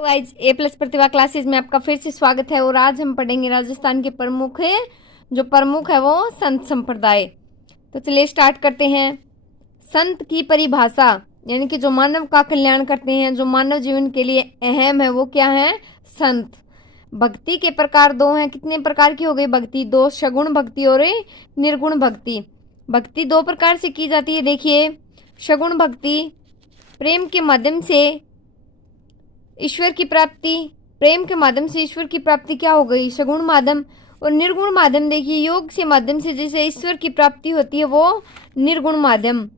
तो गाइज ए प्लस प्रतिभा क्लासेस में आपका फिर से स्वागत है। और आज हम पढ़ेंगे राजस्थान के प्रमुख है जो प्रमुख है वो संत संप्रदाय। तो चलिए स्टार्ट करते हैं। संत की परिभाषा यानी कि जो मानव का कल्याण करते हैं, जो मानव जीवन के लिए अहम है, वो क्या है? संत। भक्ति के प्रकार दो हैं। कितने प्रकार की हो गई भक्ति? दो, सगुण भक्ति और निर्गुण भक्ति। भक्ति दो प्रकार से की जाती है। देखिए, सगुण भक्ति प्रेम के माध्यम से ईश्वर की प्राप्ति। प्रेम के माध्यम से ईश्वर की प्राप्ति क्या हो गई? सगुण माध्यम। और निर्गुण माध्यम देखिए, योग से माध्यम से जैसे ईश्वर की प्राप्ति होती है वो निर्गुण माध्यम।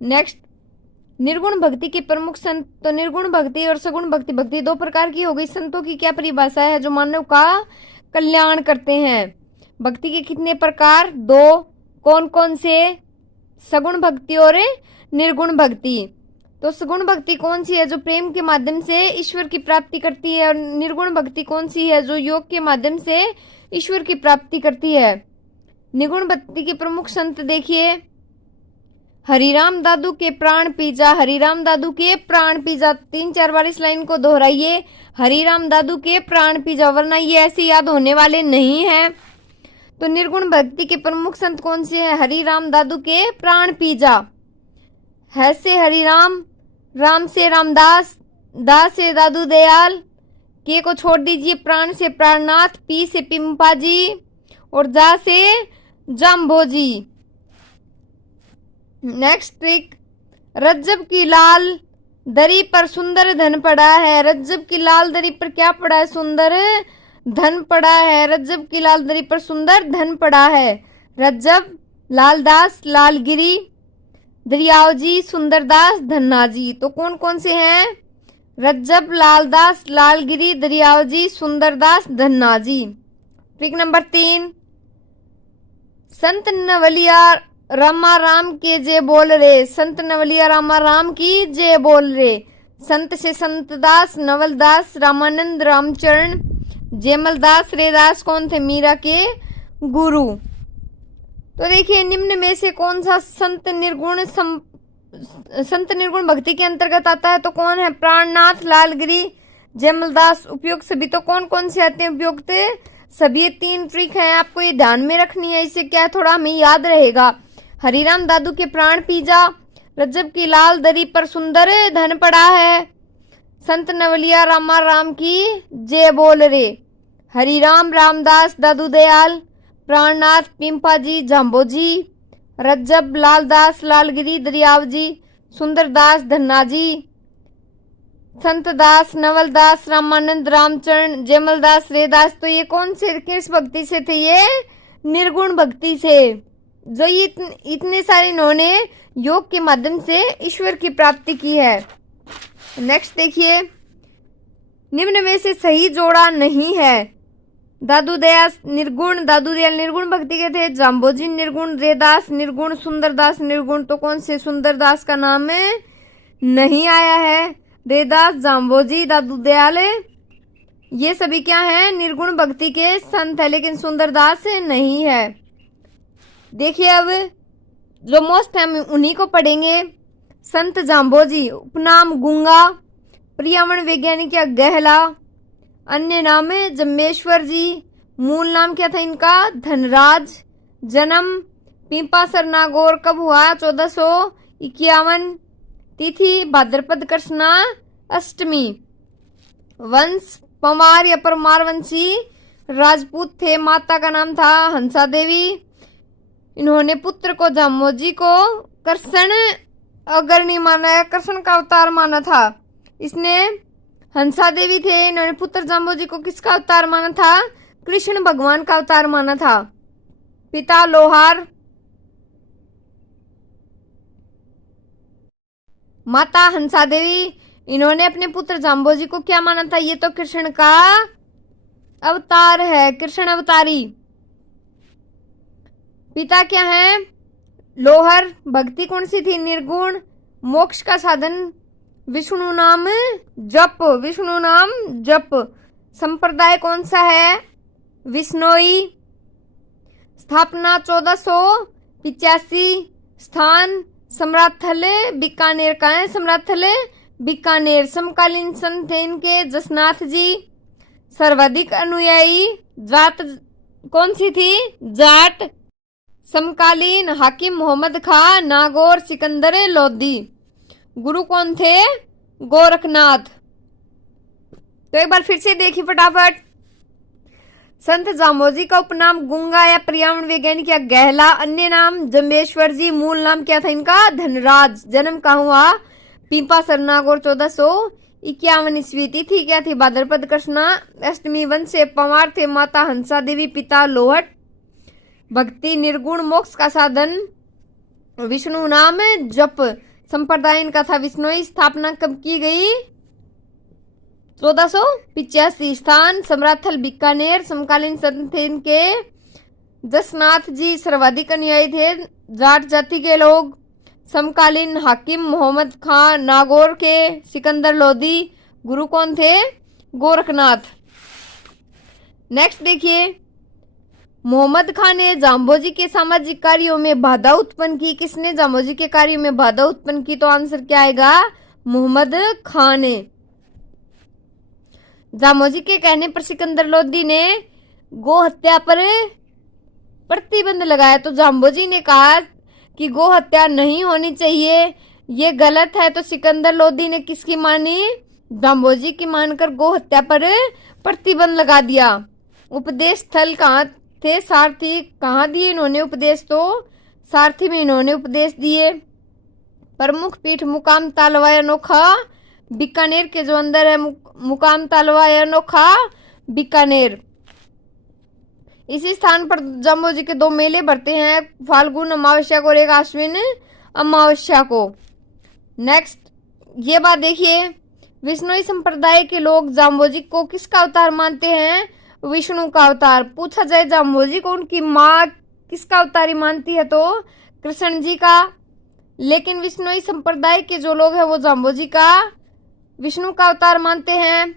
नेक्स्ट, निर्गुण भक्ति के प्रमुख संत। तो निर्गुण भक्ति और सगुण भक्ति, भक्ति दो प्रकार की हो गई। संतों की क्या परिभाषा है? जो मानव का कल्याण करते हैं। भक्ति के कितने प्रकार? दो। कौन कौन से? सगुण भक्ति और निर्गुण भक्ति। तो सगुण भक्ति कौन सी है? जो प्रेम के माध्यम से ईश्वर की प्राप्ति करती है। और निर्गुण भक्ति कौन सी है? जो योग के माध्यम से ईश्वर की प्राप्ति करती है। निर्गुण भक्ति के प्रमुख संत देखिए, हरिराम दादू के प्राण पीजा। हरिराम दादू के प्राण पीजा, 3-4 बार इस लाइन को दोहराइए। हरिराम दादू के प्राण पीजा, वरना ये ऐसे याद होने वाले नहीं है। तो निर्गुण भक्ति के प्रमुख संत कौन से हैं? हरिराम दादू के प्राण पीजा। है से हरिराम, राम से रामदास, दास से दादू दयाल, के को छोड़ दीजिए, प्राण से प्राणनाथ, पी से पिम्पा जी और जा से जाम्बो जी। नेक्स्ट ट्रिक, रज्जब की लाल दरी पर सुंदर धन पड़ा है। रज्जब की लाल दरी पर क्या पड़ा है? सुंदर धन पड़ा है। रज्जब की लाल दरी पर सुंदर धन पड़ा है। रज्जब, लालदास, लालगिरी, दरियावजी, सुंदरदास, धन्नाजी। तो कौन कौन से हैं? रज्जब, लालदास, लालगिरी, दरियावजी, सुंदरदास, धन्नाजी। ट्रिक नंबर 3, संत नवलिया रामा राम के जय बोल रे। संत नवलिया रामा राम की जय बोल रे। संत से संतदास, नवलदास, रामानंद, रामचरण, जयमलदास, रेदास कौन थे? मीरा के गुरु। तो देखिए, निम्न में से कौन सा संत निर्गुण भक्ति के अंतर्गत आता है? तो कौन है? प्राणनाथ, लालगिरी, जयमलदास। उपयुक्त सभी तो कौन कौन से आते हैं? उपयुक्त सभी। 3 ट्रिक हैं, आपको ये ध्यान में रखनी है, इससे क्या थोड़ा हमें याद रहेगा। हरिराम दादू के प्राण पीजा, रज्जब की लाल दरी पर सुंदर धन पड़ा है, संत नवलिया रामा राम की जय बोल रे, हरिराम, रामदास, दादू दयाल, प्राणनाथ, पिम्पाजी, जाम्बोजी, रज्जब, लालदास, लालगिरी, दरियावजी, सुंदरदास, धन्नाजी, संतदास, नवलदास, रामानंद, रामचरण, जयमलदास, रेदास। तो ये कौन से किस भक्ति से थे? ये निर्गुण भक्ति से। जो ये इतने सारे इन्होंने योग के माध्यम से ईश्वर की प्राप्ति की है। नेक्स्ट देखिए, निम्न में से सही जोड़ा नहीं है। दादू दयाल निर्गुण भक्ति के थे। जाम्बोजी निर्गुण, रेदास निर्गुण, सुंदरदास निर्गुण। तो कौन से सुंदरदास का नाम नहीं आया है? रेदास, जाम्बोजी, दादू दयाल, ये सभी क्या है? निर्गुण भक्ति के संत है, लेकिन सुंदरदास नहीं है। देखिए, अब जो मोस्ट है उन्हीं को पढ़ेंगे। संत जाम्बोजी, उपनाम गूंगा, पर्यावरण वैज्ञानिक या गहला, अन्य नाम है जम्बेश्वर जी, मूल नाम क्या था इनका? धनराज। जन्म पिंपासर नागौर, कब हुआ? 1451। तिथि भाद्रपद कृष्णा अष्टमी। वंश पंवार या परमार वंशी राजपूत थे। माता का नाम था हंसा देवी। इन्होंने पुत्र को जाम्बोजी को कृष्ण अग्रणी माना है, कृष्ण का अवतार माना था। इसने हंसा देवी थे, इन्होंने पुत्र जाम्बोजी को किसका अवतार माना था? कृष्ण भगवान का अवतार माना था। पिता लोहार, माता हंसा देवी। इन्होंने अपने पुत्र जाम्बोजी को क्या माना था? ये तो कृष्ण का अवतार है, कृष्ण अवतारी। पिता क्या है? लोहर। भक्ति कौन सी थी? निर्गुण। मोक्ष का साधन विष्णु नाम जप, विष्णु नाम जप। संप्रदाय कौन सा है? विष्णोई। स्थापना 1485। स्थान सम्राट थल बीकानेर का है। सम्राट थल बीकानेर समकालीन संत थे इनके जसनाथ जी। सर्वाधिक अनुयायी जाट कौन सी थी? जाट। समकालीन हाकिम मोहम्मद खां, नागौर, सिकंदर लोदी। गुरु कौन थे? गोरखनाथ। तो एक बार फिर से देखिए फटाफट। संत जामोजी का उपनाम गुंगा या पर्यावरण वैज्ञानिक या गहला, अन्य नाम जम्बेश्वर जी, मूल नाम क्या था इनका? धनराज। जन्म कहाँ हुआ? पीपा सरनागौर 1451 ईस्वी। तिथि क्या थी? भाद्रपद कृष्णा अष्टमी। वंश से पवार थे। माता हंसा देवी, पिता लोहट। भक्ति निर्गुण मोक्ष का साधन विष्णु नाम जप। संप्रदाय इनका था विष्णोई। स्थापना कब की गई? 1485। स्थान समराथल बीकानेर। समकालीन संत थे इनके जसनाथ जी। सर्वाधिक अनुयायी थे जाट जाति के लोग। समकालीन हाकिम मोहम्मद खां, नागौर के। सिकंदर लोदी। गुरु कौन थे? गोरखनाथ। नेक्स्ट देखिए, मोहम्मद खां ने जाम्बोजी के सामाजिक कार्यों में बाधा उत्पन्न की। किसने जाम्बोजी के कार्यों में बाधा उत्पन्न की? तो आंसर क्या आएगा? मोहम्मद खां ने। जामोजी के कहने पर सिकंदर लोदी ने गो हत्या पर प्रतिबंध लगाया। तो जाम्बोजी ने कहा कि गो हत्या नहीं होनी चाहिए, ये गलत है। तो सिकंदर लोदी ने किसकी मानी? जाम्बोजी की मानकर गो हत्या पर प्रतिबंध लगा दिया। उपदेश स्थल कहाँ थे? सारथी। कहाँ दिए इन्होंने उपदेश? तो सारथी में इन्होंने उपदेश दिए। प्रमुख पीठ मुकाम तालवा अनोखा बीकानेर के जो अंदर है मुकाम तालवा अनोखा बीकानेर। इसी स्थान पर जाम्बोजी के दो मेले बढ़ते हैं, फाल्गुन अमावस्या को और एक आश्विन अमावस्या को। नेक्स्ट ये बात देखिए, विष्णुई संप्रदाय के लोग जाम्बोजी को किसका अवतार मानते हैं? विष्णु का अवतार। पूछा जाए जाम्बोजी को उनकी माँ किसका अवतारी मानती है? तो कृष्ण जी का। लेकिन विष्णुई संप्रदाय के जो लोग हैं वो जाम्बोजी का विष्णु का अवतार मानते हैं।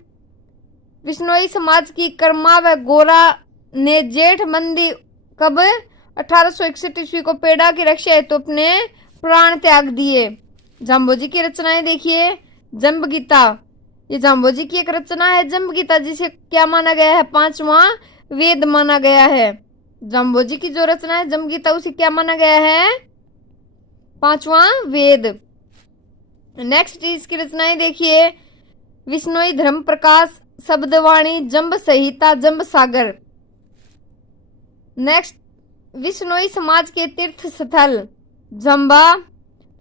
विष्णुई समाज की कर्मा व गोरा ने जेठ मंदी कब 1861 ईस्वी को पेड़ा की रक्षा हेतु तो अपने प्राण त्याग दिए। जाम्बोजी की रचनाएं देखिए, जम्ब गीता, ये जाम्बोजी की एक रचना है जम्ब गीता, जिसे क्या माना गया है? पांचवा वेद माना गया है। जाम्बोजी की जो रचना है जम्ब गीता, उसे क्या माना गया है? पांचवा वेद। नेक्स्ट इसकी रचनाएं देखिए, विष्णुई धर्म प्रकाश, शब्दवाणी, जम्ब संहिता, जम्ब सागर। नेक्स्ट विष्णुई समाज के तीर्थ स्थल जम्बा,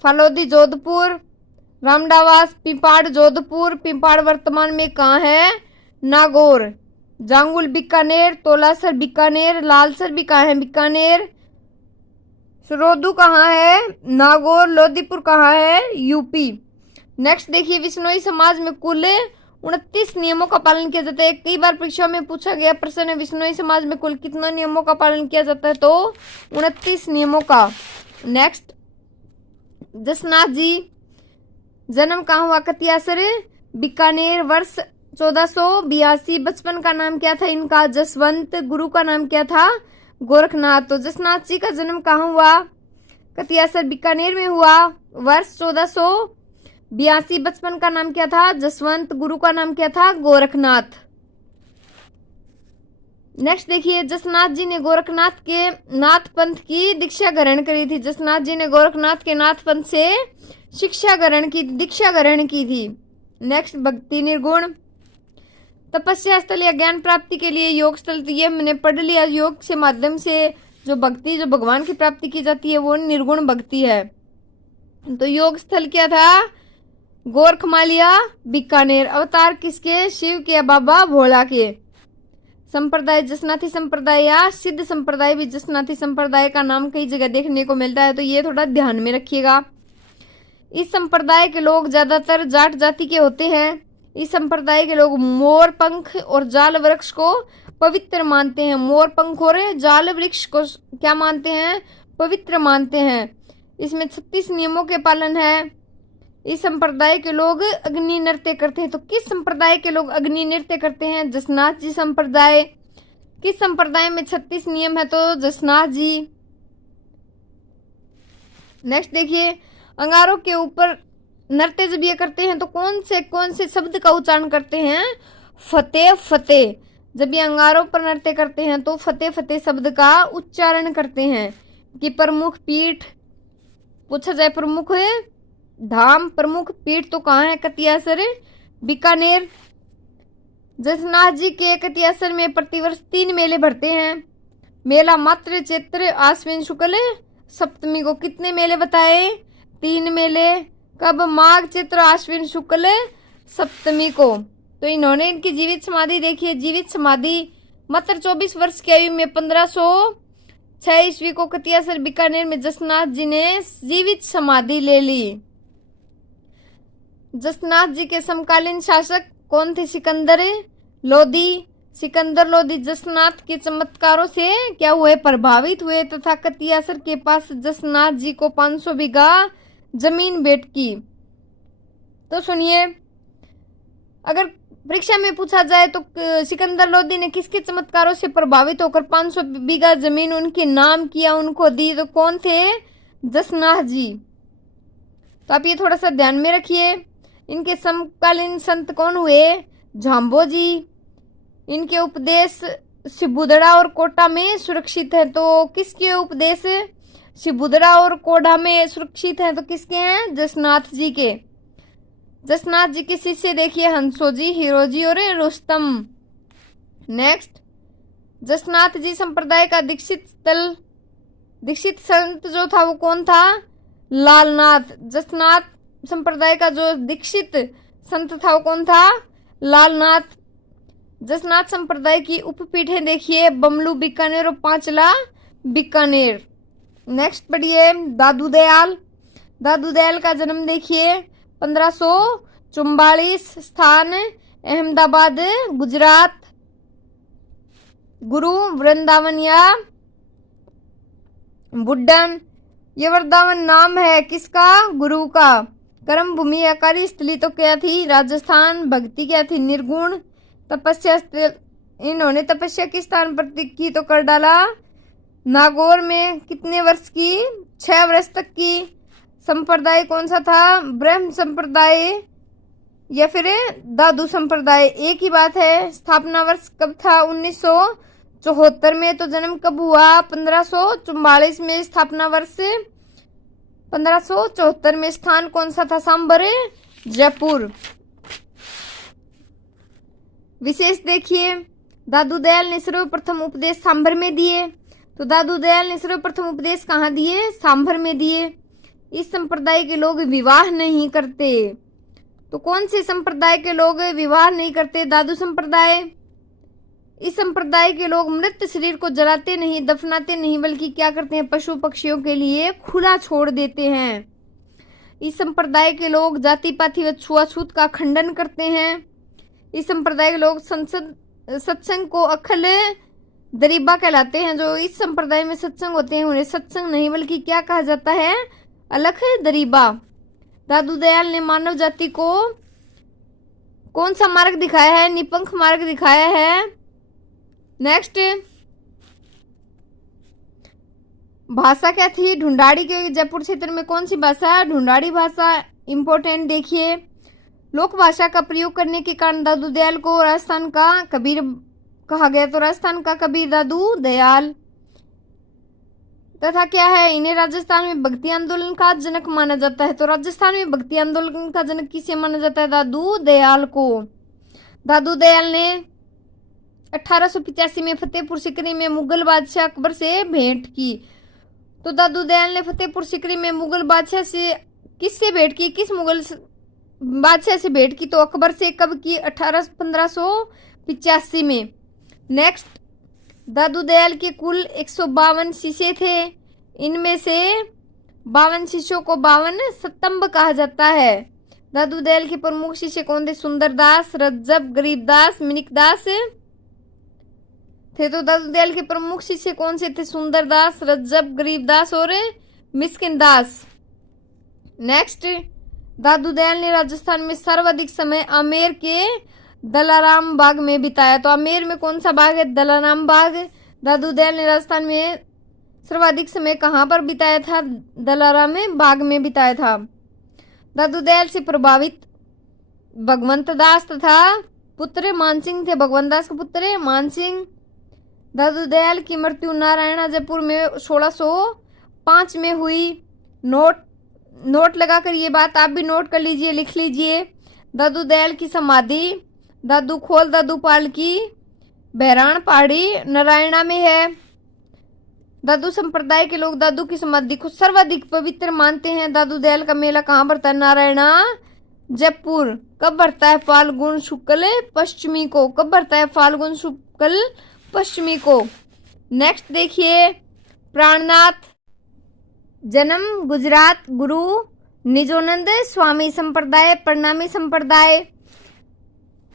फलोदी जोधपुर, रामडावास, पिपाड़ जोधपुर। पिपाड़ वर्तमान में कहाँ है? नागौर। जांगुल बीकानेर, तोलासर बीकानेर, लालसर भी कहाँ है? बीकानेर। सरोदू कहाँ है? नागौर। लोदीपुर कहाँ है? यूपी। नेक्स्ट देखिए, विष्णुई समाज में कुल 29 नियमों का पालन किया जाता है। कई बार परीक्षा में पूछा गया प्रश्न है, विष्णुई समाज में कुल कितना नियमों का पालन किया जाता है? तो 29 नियमों का। नेक्स्ट जसनाथ जी, जन्म कहाँ हुआ? कतियासर बीकानेर। वर्ष 1482। बचपन का नाम क्या था इनका? जसवंत। गुरु का नाम क्या था? गोरखनाथ। तो जसनाथ जी का जन्म कहाँ हुआ? कतियासर बीकानेर में हुआ। वर्ष 1482। बचपन का नाम क्या था? जसवंत। गुरु का नाम क्या था? गोरखनाथ। नेक्स्ट देखिए, जसनाथ जी ने गोरखनाथ के नाथ पंथ की दीक्षा ग्रहण करी थी। जसनाथ जी ने गोरखनाथ के नाथ पंथ से शिक्षा ग्रहण की, दीक्षा ग्रहण की थी। नेक्स्ट भक्ति निर्गुण, तपस्या स्थल या ज्ञान प्राप्ति के लिए योग स्थल। तो ये मैंने पढ़ लिया। योग से माध्यम से जो भक्ति, जो भगवान की प्राप्ति की जाती है वो निर्गुण भक्ति है। तो योग स्थल क्या था? गोरखमालिया बीकानेर। अवतार किसके? शिव के या बाबा भोला के। संप्रदाय जसनाथी संप्रदाय या सिद्ध संप्रदाय भी जसनाथी संप्रदाय का नाम कई जगह देखने को मिलता है, तो ये थोड़ा ध्यान में रखिएगा। इस संप्रदाय के लोग ज्यादातर जाट जाति के होते हैं। इस संप्रदाय के लोग मोर पंख और जाल वृक्ष को पवित्र मानते हैं। मोर पंख और जाल वृक्ष को क्या मानते हैं? पवित्र मानते हैं। इसमें 36 नियमों के पालन है। इस संप्रदाय के लोग अग्नि नृत्य करते हैं। तो किस संप्रदाय के लोग अग्नि नृत्य करते हैं? जसनाथ जी संप्रदाय। किस संप्रदाय में 36 नियम है? तो जसनाथ जी। नेक्स्ट देखिए, अंगारों के ऊपर नृत्य जब ये करते हैं तो कौन से शब्द का उच्चारण करते हैं? फतेह फतेह। जब ये अंगारों पर नृत्य करते हैं तो फतेह फतेह शब्द का उच्चारण करते हैं। कि प्रमुख पीठ पूछा जाए, प्रमुख धाम प्रमुख पीठ तो कहाँ है? कतियासर बीकानेर। जसनाथ जी के कतियासर में प्रतिवर्ष 3 मेले भरते हैं। मेला मात्र चैत्र आश्विन शुक्ल सप्तमी को। कितने मेले बताए? 3 मेले। कब? माघ चैत्र आश्विन शुक्ल सप्तमी को। तो इन्होंने इनकी जीवित समाधि देखी। जीवित समाधि मात्र 24 वर्ष की आयु में 1506 ईस्वी को कतियासर बीकानेर में जसनाथ जी ने जीवित समाधि ले ली। जसनाथ जी के समकालीन शासक कौन थे? सिकंदर लोधी। सिकंदर लोधी जसनाथ के चमत्कारों से क्या हुए? प्रभावित हुए तथा कतियासर के पास जसनाथ जी को 500 बीघा जमीन भेंट की। तो सुनिए, अगर परीक्षा में पूछा जाए तो सिकंदर लोधी ने किसके चमत्कारों से प्रभावित होकर 500 बीघा जमीन उनके नाम किया, उनको दी? तो कौन थे? जसनाथ जी। तो आप ये थोड़ा सा ध्यान में रखिए। इनके समकालीन संत कौन हुए? झाम्बो जी। इनके उपदेश सिबुदड़ा और कोटा में सुरक्षित है। तो किसके उपदेश सिबुदड़ा और कोटा में सुरक्षित है? तो किसके हैं? जसनाथ जी के। जसनाथ जी के शिष्य देखिए, हंसो जी, हीरो जी और रुस्तम। नेक्स्ट, जसनाथ जी संप्रदाय का दीक्षित संत जो था वो कौन था? लालनाथ। जसनाथ संप्रदाय का जो दीक्षित संत था वो कौन था? लालनाथ। जसनाथ संप्रदाय की उपपीठें देखिए, बमलू बीकानेर और पांचला बीकानेर। नेक्स्ट पढ़िए, दादू दयाल। दादू दयाल का जन्म देखिए 1544, स्थान अहमदाबाद गुजरात। गुरु वृंदावन या बुड्डन। ये वृंदावन नाम है किसका? गुरु का। कर्म भूमि या कार्यस्थली तो क्या थी? राजस्थान। भक्ति क्या थी? निर्गुण। तपस्या, इन्होंने तपस्या किस स्थान पर की? तो कर डाला नागौर में। कितने वर्ष की? 6 वर्ष तक की। संप्रदाय कौन सा था? ब्रह्म संप्रदाय या फिर दादू संप्रदाय, एक ही बात है। स्थापना वर्ष कब था? 1974 में। तो जन्म कब हुआ? 1544 में। स्थापना वर्ष 1574 में। स्थान कौन सा था? सांभर जयपुर। विशेष देखिए, दादू दयाल ने सर्वप्रथम उपदेश सांभर में दिए। तो दादू दयाल ने सर्वप्रथम उपदेश कहाँ दिए? सांभर में दिए। इस संप्रदाय के लोग विवाह नहीं करते। तो कौन से संप्रदाय के लोग विवाह नहीं करते? दादू संप्रदाय। इस संप्रदाय के लोग मृत शरीर को जलाते नहीं, दफनाते नहीं, बल्कि क्या करते हैं? पशु पक्षियों के लिए खुला छोड़ देते हैं। इस संप्रदाय के लोग जाति पाति व छुआछूत का खंडन करते हैं। इस संप्रदाय के लोग सत्संग को अखल दरीबा कहलाते हैं। जो इस संप्रदाय में सत्संग होते हैं उन्हें सत्संग नहीं बल्कि क्या कहा जाता है? अलख दरीबा। दादू दयाल ने मानव जाति को कौन सा मार्ग दिखाया है? निपंख मार्ग दिखाया है। नेक्स्ट, भाषा क्या थी? ढूंढाड़ी। के जयपुर क्षेत्र में कौन सी भाषा? ढूंढाड़ी भाषा। इंपॉर्टेंट देखिए, लोक भाषा का प्रयोग करने के कारण दादू दयाल को राजस्थान का कबीर कहा गया। तो राजस्थान का कबीर दादू दयाल। तथा क्या है? इन्हें राजस्थान में भक्ति आंदोलन का जनक माना जाता है। तो राजस्थान में भक्ति आंदोलन का जनक किसे माना जाता है? दादू दयाल को। दादू दयाल ने 1885 में फतेहपुर सीकरी में मुगल बादशाह अकबर से भेंट की। तो दादू दयाल ने फतेहपुर सीकरी में मुगल बादशाह से किससे भेंट की? किस मुगल बादशाह से भेंट की? तो अकबर से। कब की? 1585 में। नेक्स्ट, दादू दयाल के कुल 152 शिष्य थे। इनमें से 52 शिष्यों को 52 स्तंभ कहा जाता है। दादू दयाल के प्रमुख शिष्य कौन थे? सुंदरदास, रज्जब, गरीबदास, मिनिकदास थे। तो दादू दयाल के प्रमुख शिष्य कौन से थे? सुंदरदास, रज्जब, गरीबदास और मिस्किनदास। नेक्स्ट, दादू दयाल ने राजस्थान में सर्वाधिक समय आमेर के दलाराम बाग में बिताया। तो आमेर में कौन सा बाग है? दलाराम बाग। दादू दयाल ने राजस्थान में सर्वाधिक समय कहाँ पर बिताया था? दलाराम बाग में बिताया था। दादू दयाल से प्रभावित भगवंत दास तथा पुत्र मानसिंह थे। भगवंत दास के पुत्र मानसिंह। दादू दयाल की मृत्यु नारायणा जयपुर में 1605 में हुई। नोट लगाकर ये बात आप भी नोट कर लीजिए, लिख लीजिए। दादू दयाल की समाधि दादू खोल दादू पाल की बहरान पहाड़ी नारायणा में है। दादू संप्रदाय के लोग दादू की समाधि को सर्वाधिक पवित्र मानते हैं। दादू दयाल का मेला कहाँ भरता है? नारायणा जयपुर। कब भरता है? फाल्गुन शुक्ल पश्चिमी को। कब भरता है? फाल्गुन शुक्ल पश्चिमी को। नेक्स्ट देखिए, प्राणनाथ जन्म गुजरात, गुरु निजोनंद स्वामी संप्रदाय, प्रणामी संप्रदाय।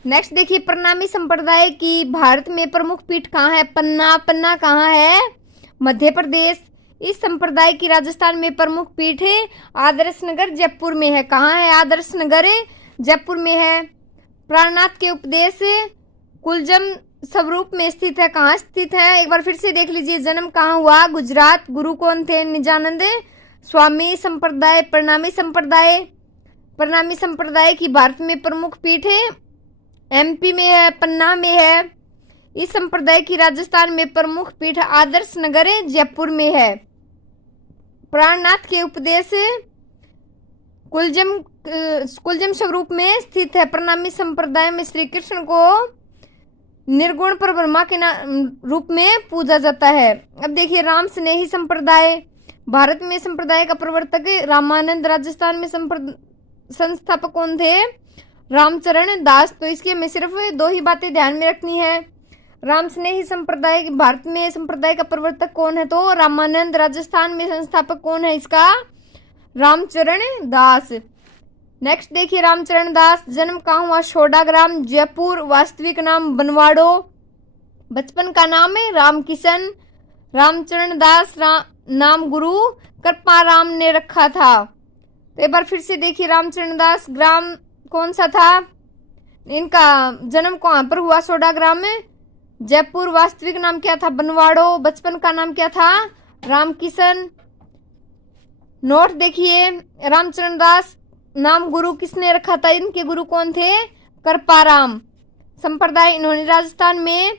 नेक्स्ट देखिए, प्रणामी संप्रदाय की भारत में प्रमुख पीठ कहाँ है? पन्ना। पन्ना कहाँ है? मध्य प्रदेश। इस संप्रदाय की राजस्थान में प्रमुख पीठ है आदर्श नगर जयपुर में है। कहाँ है? आदर्श नगर जयपुर में है। प्राणनाथ के उपदेश कुलजम स्वरूप में स्थित है। कहाँ स्थित है? एक बार फिर से देख लीजिए। जन्म कहाँ हुआ? गुजरात। गुरु कौन थे? निजानंद स्वामी संप्रदाय, प्रणामी संप्रदाय। प्रणामी संप्रदाय की भारत में प्रमुख पीठ है एमपी में है, पन्ना में है। इस संप्रदाय की राजस्थान में प्रमुख पीठ आदर्श नगर जयपुर में है। प्राणनाथ के उपदेश कुलजम स्वरूप में स्थित है। प्रणामी संप्रदाय में श्री कृष्ण को निर्गुण पर ब्रह्मा के रूप में पूजा जाता है। अब देखिए, राम स्नेही संप्रदाय। भारत में संप्रदाय का प्रवर्तक रामानंद। राजस्थान में संस्थापक कौन थे? रामचरण दास। तो इसकी हमें सिर्फ 2 ही बातें ध्यान में रखनी है। राम स्नेही संप्रदाय भारत में संप्रदाय का प्रवर्तक कौन है? तो रामानंद। राजस्थान में संस्थापक कौन है इसका? रामचरण दास। नेक्स्ट देखिए, रामचरण दास जन्म कहाँ हुआ? सोडाग्राम जयपुर। वास्तविक नाम बनवाड़ो। बचपन का नाम है रामकिशन। रामचरण दास नाम गुरु कृपाराम ने रखा था। तो एक बार फिर से देखिए, रामचरण दास ग्राम कौन सा था? इनका जन्म कहाँ पर हुआ? सोडाग्राम में जयपुर। वास्तविक नाम क्या था? बनवाड़ो। बचपन का नाम क्या था? रामकिशन। नोट देखिए, रामचरण दास नाम गुरु किसने रखा था? इनके गुरु कौन थे? कृपाराम। संप्रदाय इन्होंने राजस्थान में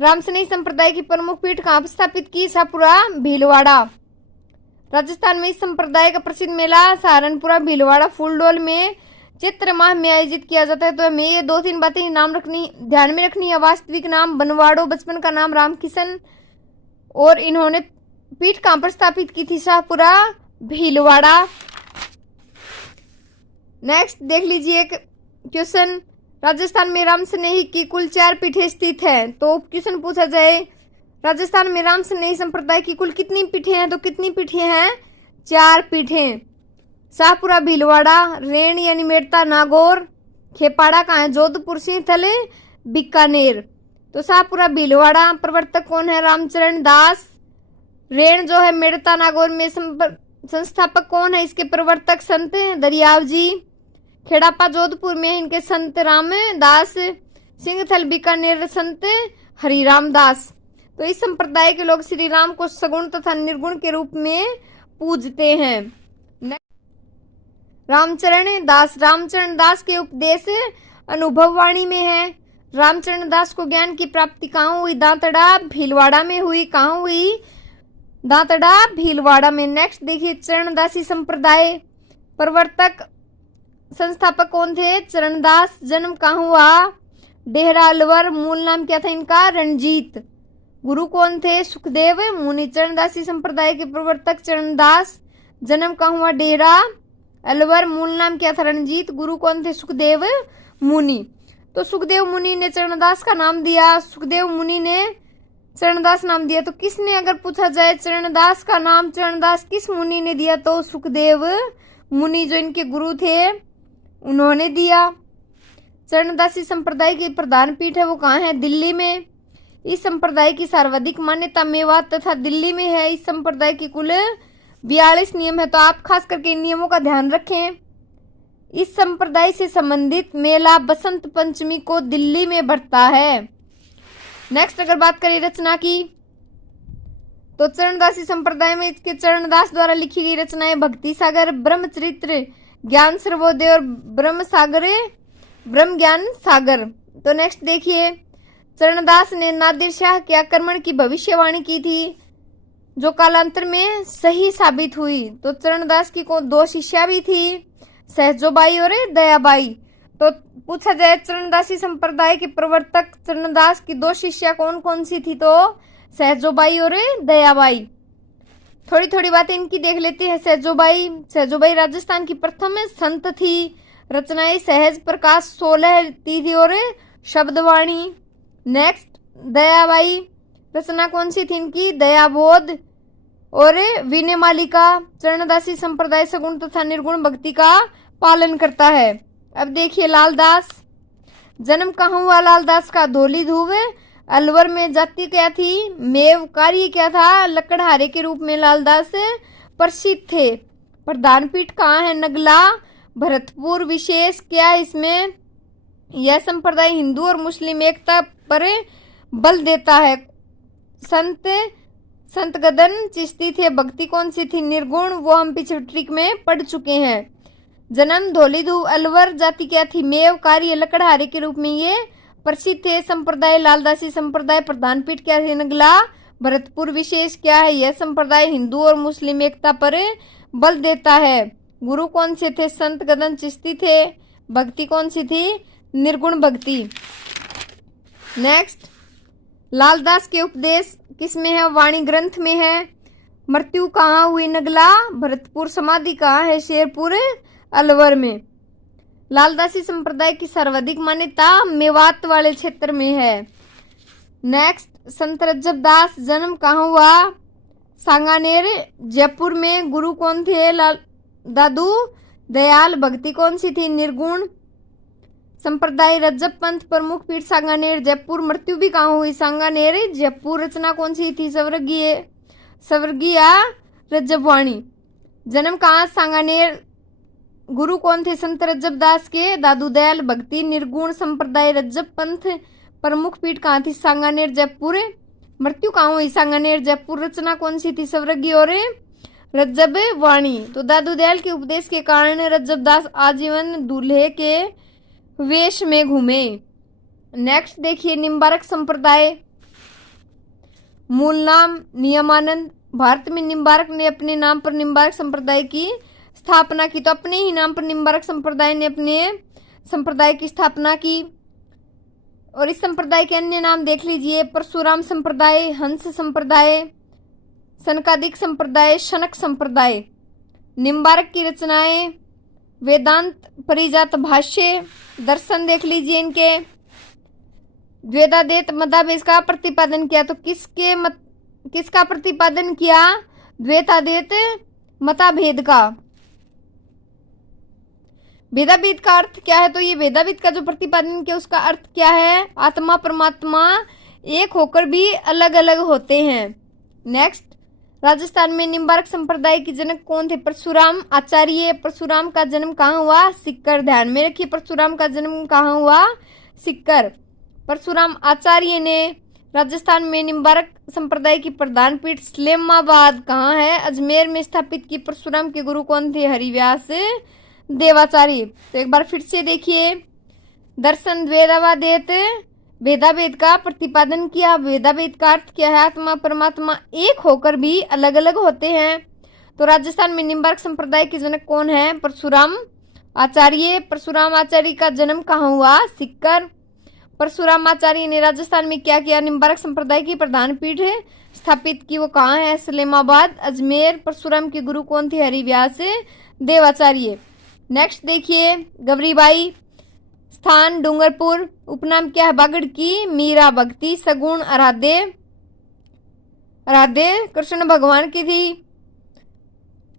रामस्नेही संप्रदाय की प्रमुख पीठ कहाँ स्थापित की? शाहपुरा भीलवाड़ा। राजस्थान में इस संप्रदाय का प्रसिद्ध मेला सहारनपुरा भीलवाड़ा फूलडोल में चैत्र माह में आयोजित किया जाता है। तो हमें ये 2-3 बातें ध्यान में रखनी है। वास्तविक नाम बनवाड़ो, बचपन का नाम रामकिशन, और इन्होंने पीठ कहाँ पर स्थापित की थी? शाहपुरा भीलवाड़ा। नेक्स्ट देख लीजिए क्वेश्चन, राजस्थान में राम स्नेही की कुल 4 पीठें स्थित हैं। तो क्वेश्चन पूछा जाए, राजस्थान में राम स्नेही संप्रदाय की कुल कितनी पीठें हैं? तो कितनी पीठें हैं? 4 पीठें। शाहपुरा भीलवाड़ा, रेण यानी मेड़ता नागौर, खेपाड़ा कहाँ है? जोधपुर, सीथल बीकानेर। तो शाहपुरा भीलवाड़ा प्रवर्तक कौन है? रामचरण दास। रेण जो है मेड़ता नागौर में संस्थापक कौन है? इसके प्रवर्तक संत दरियाव जी। खेड़ापा जोधपुर में इनके संत रामदास। सिंहथल बीकानेर संत हरिराम दास। तो इस संप्रदाय के लोग श्री राम को सगुण तथा निर्गुण के रूप में पूजते हैं। रामचरण दास के उपदेश अनुभववाणी में है। रामचरण दास को ज्ञान की प्राप्ति कहाँ हुई? दांतड़ा भीलवाड़ा में हुई। कहाँ हुई? दांतड़ा भीलवाड़ा में। नेक्स्ट देखिए, चरणदासी संप्रदाय प्रवर्तक संस्थापक कौन थे? चरणदास। जन्म कहाँ हुआ? डेहरा अलवर। मूल नाम क्या था इनका? रणजीत। गुरु कौन थे? सुखदेव मुनि। चरणदासी संप्रदाय के प्रवर्तक चरणदास। जन्म कहाँ हुआ? डेहरा अलवर। मूल नाम क्या था? रणजीत। गुरु कौन थे? सुखदेव मुनि। तो सुखदेव मुनि ने चरणदास का नाम दिया। सुखदेव मुनि ने चरणदास नाम दिया। तो किसने, अगर पूछा जाए चरणदास का नाम चरणदास किस मुनि ने दिया? तो सुखदेव मुनि जो इनके गुरु थे उन्होंने दिया। चरणदासी संप्रदाय की प्रधान पीठ है वो कहाँ है? दिल्ली में। इस संप्रदाय की सर्वाधिक मान्यता मेवात तथा दिल्ली में है। इस संप्रदाय की कुल 42 नियम है। तो आप खास करके इन नियमों का ध्यान रखें। इस संप्रदाय से संबंधित मेला बसंत पंचमी को दिल्ली में बढ़ता है। नेक्स्ट अगर बात करें रचना की, तो चरणदासी संप्रदाय में इसके चरणदास द्वारा लिखी गई रचनाएं भक्ति सागर, ब्रह्मचरित्र, ज्ञान सर्वोदय और ब्रह्म ज्ञान सागर। तो नेक्स्ट देखिए, चरणदास ने नादिर शाह के आक्रमण की भविष्यवाणी की थी जो कालांतर में सही साबित हुई। तो चरणदास की को 2 शिष्या भी थी, सहजोबाई और दयाबाई। तो पूछा जाए चरणदासी संप्रदाय के प्रवर्तक चरणदास की 2 शिष्या कौन कौन सी थी, तो सहजोबाई और दयाबाई। थोड़ी थोड़ी बातें इनकी देख लेते हैं। सहजोबाई राजस्थान की प्रथम संत थी। रचनाएं सहज प्रकाश 16 थी और शब्दवाणी। नेक्स्ट, दयाबाई रचना कौन सी थी इनकी, दयाबोध और विनय मालिका। चरणदासी संप्रदाय सगुण तथा निर्गुण भक्ति का पालन करता है। अब देखिए लालदास, जन्म कहाँ हुआ लालदास का, धौली धूब अलवर में। जाति क्या थी, मेव। कार्य क्या था, लकड़हारे के रूप में लालदास प्रसिद्ध थे। प्रधान पीठ कहाँ है, नगला भरतपुर। विशेष क्या है इसमें, यह संप्रदाय हिंदू और मुस्लिम एकता पर बल देता है। संत गदन चिश्ती थे। भक्ति कौन सी थी, निर्गुण, वो हम पिछले ट्रिक में पढ़ चुके हैं। जन्म धौलीधू अलवर। जाति क्या थी, मेव। कार्य लकड़हारे के रूप में ये प्रसिद्ध थे। संप्रदाय लालदासी संप्रदाय। प्रधान पीठ क्या थे, नगला भरतपुर। विशेष क्या है, यह संप्रदाय हिंदू और मुस्लिम एकता पर बल देता है। गुरु कौन से थे, संत गदन चिश्ती थे। भक्ति कौन सी थी, निर्गुण भक्ति। नेक्स्ट, लालदास के उपदेश किस में है, वाणी ग्रंथ में है। मृत्यु कहाँ हुई, नगला भरतपुर। समाधि कहाँ है, शेरपुर अलवर में। लालदासी संप्रदाय की सर्वाधिक मान्यता मेवात वाले क्षेत्र में है। नेक्स्ट, संत रज्जब दास जन्म कहाँ हुआ, सांगानेर जयपुर में। गुरु कौन थे, दादू दयाल। भक्ति कौन सी थी, निर्गुण। संप्रदाय रज्जब पंथ। प्रमुख पीठ सांगानेर जयपुर। मृत्यु भी कहाँ हुई, सांगानेर जयपुर। रचना कौन सी थी, स्वर्गीय रज्जबवाणी। जन्म कहाँ, सांगानेर। गुरु कौन थे, संत रज्जब दास के दादू दयाल। भक्ति निर्गुण। संप्रदाय रज्जब पंथ। प्रमुख पीठ कहाँ थी, सांगानेर जयपुर। मृत्यु कहाँ हुई, सांगानेर जयपुर। रचना कौन सी थी, स्वर्गीय और रज्जब वाणी। तो दादू दयाल के उपदेश के कारण रज्जब दास आजीवन दूल्हे के वेश में घूमे। नेक्स्ट देखिए, निम्बारक संप्रदाय। मूल नाम नियमानंद। भारत में निम्बारक ने अपने नाम पर निम्बारक संप्रदाय की स्थापना की। तो अपने ही नाम पर निम्बारक संप्रदाय ने अपने संप्रदाय की स्थापना की। और इस संप्रदाय के अन्य नाम देख लीजिए, परशुराम संप्रदाय, हंस संप्रदाय, सनकादिक संप्रदाय, शनक संप्रदाय। निम्बारक की रचनाएं वेदांत, परिजात भाष्य, दर्शन देख लीजिए इनके। द्वैताद्वैत मताभेद का प्रतिपादन किया। तो किसका प्रतिपादन किया, द्वैताद्वैत मताभेद का। भेदाभेद का अर्थ क्या है, तो ये भेदाभेद का जो प्रतिपादन किया उसका अर्थ क्या है, आत्मा परमात्मा एक होकर भी अलग अलग होते हैं। नेक्स्ट, राजस्थान में निम्बारक संप्रदाय के जनक कौन थे, परशुराम आचार्य। परशुराम का जन्म कहाँ हुआ, सिक्कर। ध्यान में रखिए, परशुराम का जन्म कहाँ हुआ, सिक्कर। परशुराम आचार्य ने राजस्थान में निम्बारक संप्रदाय की प्रधान पीठ इस्लामाबाद कहाँ है, अजमेर में स्थापित की। परशुराम के गुरु कौन थे, हरिव्यास देवाचार्य। तो एक बार फिर से देखिए, दर्शन द्वैताद्वैत भेदाभेद का प्रतिपादन किया। भेदाभेद का अर्थ क्या है, आत्मा परमात्मा एक होकर भी अलग अलग होते हैं। तो राजस्थान में निम्बारक संप्रदाय के जनक कौन है, परशुराम आचार्य। परशुराम आचार्य का जन्म कहाँ हुआ, सिक्कर। परशुराम आचार्य ने राजस्थान में क्या किया, निम्बारक संप्रदाय की प्रधान पीठ स्थापित की। वो कहाँ है, इस्लामाबाद, अजमेर। परशुराम के गुरु कौन थे, हरिव्यास देवाचार्य। नेक्स्ट देखिए, गौरीबाई, स्थान डूंगरपुर। उपनाम क्या है, बागड़ की मीरा। भक्ति सगुण आराध्य कृष्ण भगवान की थी।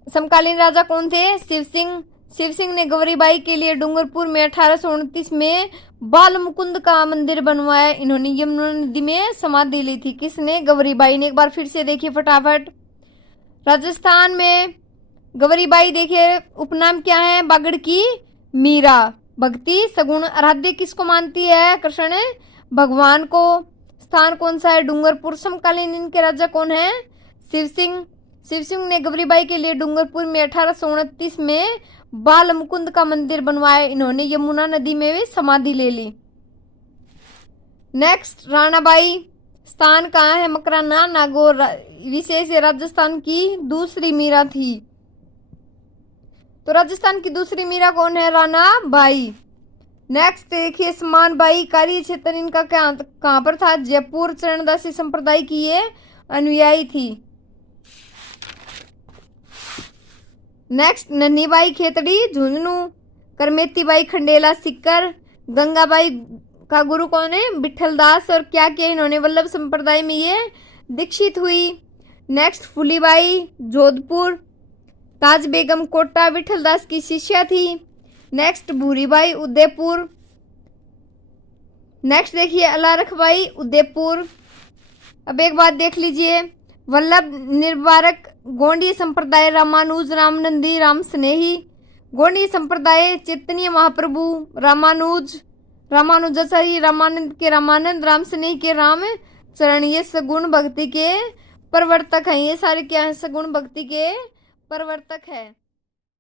समकालीन राजा कौन थे, शिव सिंह ने गौरीबाई के लिए डूंगरपुर में 1829 में बाल मुकुंद का मंदिर बनवाया। इन्होंने यमुना नदी में समाधि ली थी। किसने, गौरीबाई ने। एक बार फिर से देखिए फटाफट, राजस्थान में गौरीबाई देखिए उपनाम क्या है, बागड़ की मीरा। भक्ति सगुण आराध्य किसको मानती है, कृष्ण भगवान को। स्थान कौन सा है, डूंगरपुर। समकालीन इनके राजा कौन है, शिव सिंह। शिव सिंह ने गौरीबाई के लिए डूंगरपुर में 1829 में बाल मुकुंद का मंदिर बनवाया। इन्होंने यमुना नदी में भी समाधि ले ली। नेक्स्ट, राणाबाई स्थान कहाँ है? मकराना, नागौर। विशेष राजस्थान की दूसरी मीरा थी। तो राजस्थान की दूसरी मीरा कौन है? राणाबाई। नेक्स्ट देखिए, समान बाई कार्य क्षेत्र इनका कहाँ पर था? जयपुर। चरणदासी संप्रदाय की ये अनुयायी थी। नेक्स्ट, नन्हीबाई खेतड़ी झुंझुनू। करमेतीबाई खंडेला सीकर। गंगाबाई का गुरु कौन है? विठल दास। और क्या किया इन्होंने? वल्लभ संप्रदाय में ये दीक्षित हुई। नेक्स्ट, फुलीबाई जोधपुर। ताज बेगम कोटा विठल दास की शिष्या थी। नेक्स्ट, भूरीबाई उदयपुर। नेक्स्ट देखिए, अलारखबाई उदयपुर। अब एक बात देख लीजिए, वल्लभ निम्बारक गोंडी संप्रदाय रामानुज, रामनंदी, राम स्नेही। गोंडी संप्रदाय चैतन्य महाप्रभु, रामानुजाचार्य, रामानंद के रामानंद, राम स्नेही के राम चरण। ये सगुण भक्ति के प्रवर्तक हैं। ये सारे क्या है? सगुण भक्ति के प्रवर्तक है।